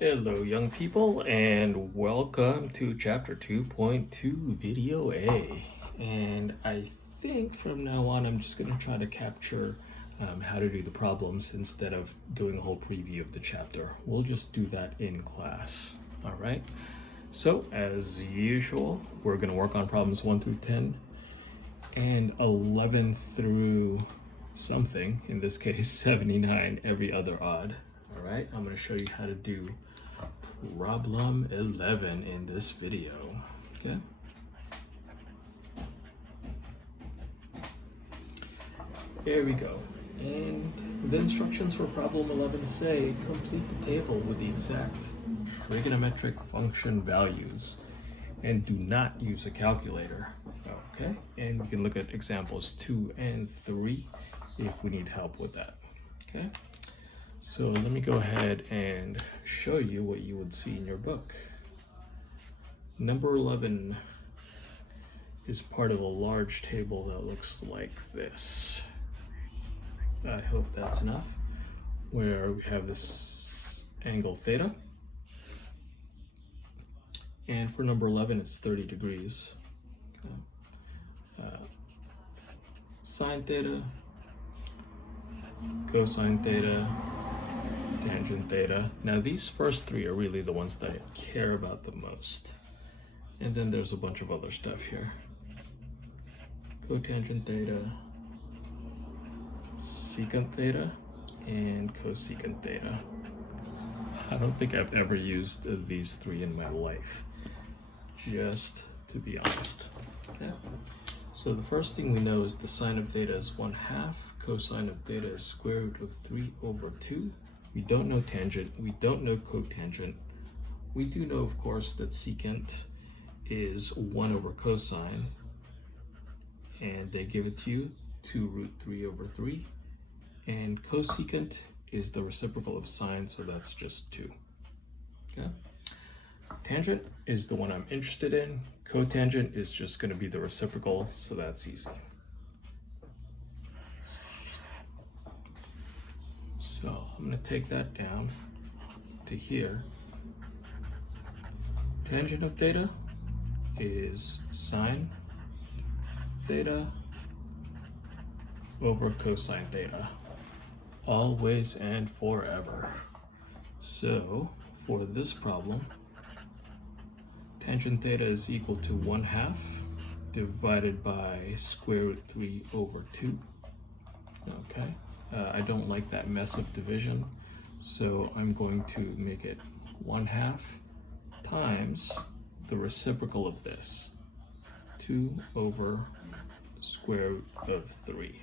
Hello, young people, and welcome to Chapter 2.2, Video A. And I think from now on, I'm just going to try to capture how to do the problems instead of doing a whole preview of the chapter. We'll just do that in class, all right? So, as usual, we're going to work on problems 1 through 10 and 11 through something, in this case 79, every other odd. All right, I'm going to show you how to do problem 11 in this video. Okay. There we go. And the instructions for problem 11 say complete the table with the exact trigonometric function values and do not use a calculator. Okay, and we can look at examples 2 and 3 if we need help with that. Okay. So let me go ahead and show you what you would see in your book. Number 11 is part of a large table that looks like this. I hope that's enough. Where we have this angle theta. And for number 11, it's 30 degrees. Okay. Sine theta, cosine theta, tangent theta. Now these first three are really the ones that I care about the most. And then there's a bunch of other stuff here. Cotangent theta, secant theta, and cosecant theta. I don't think I've ever used these three in my life, just to be honest. Okay. So the first thing we know is the sine of theta is 1/2, cosine of theta is square root of 3/2. We don't know tangent, we don't know cotangent. We do know, of course, that secant is 1/cosine, and they give it to you, 2√3/3. And cosecant is the reciprocal of sine, so that's just 2. Okay. Tangent is the one I'm interested in. Cotangent is just going to be the reciprocal, so that's easy. So I'm going to take that down to here. Tangent of theta is sine theta over cosine theta, always and forever. So for this problem, tangent theta is equal to 1/2 divided by square root 3/2. Okay. I don't like that mess of division, so I'm going to make it 1/2 times the reciprocal of this, 2/square root of 3.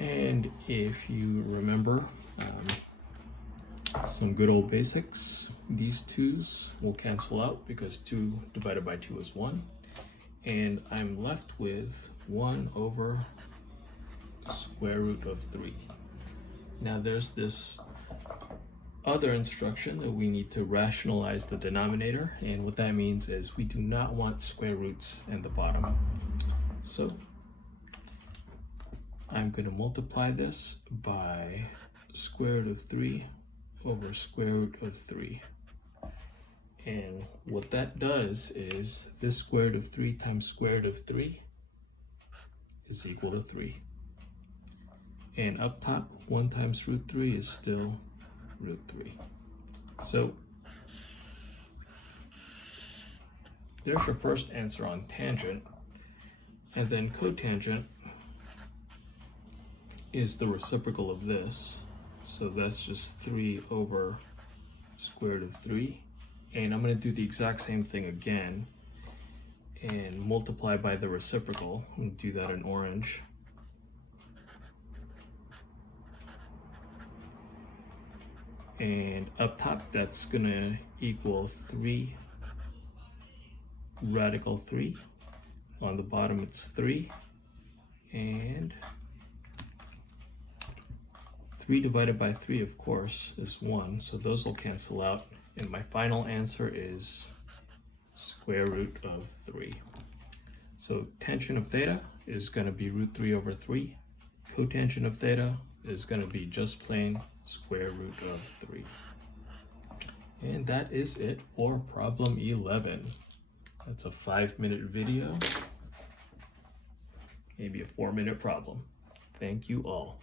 And if you remember some good old basics, these 2's will cancel out because 2 divided by 2 is 1. And I'm left with 1/square root of 3. Now there's this other instruction that we need to rationalize the denominator, and what that means is we do not want square roots in the bottom. So I'm going to multiply this by square root of 3 over square root of 3. And what that does is this square root of 3 times square root of 3 is equal to 3. And up top, 1 times root 3 is still root 3. So there's your first answer on tangent. And then cotangent is the reciprocal of this. So that's just 3/square root of 3. And I'm going to do the exact same thing again and multiply by the reciprocal. I'm going to do that in orange. And up top, that's going to equal 3√3. On the bottom, it's 3. And 3 divided by 3, of course, is 1. So those will cancel out. And my final answer is square root of 3. So tangent of theta is going to be √3/3. cotangent of theta is going to be just plain square root of 3. And that is it for problem 11. That's a 5-minute video, maybe a 4-minute problem. Thank you all.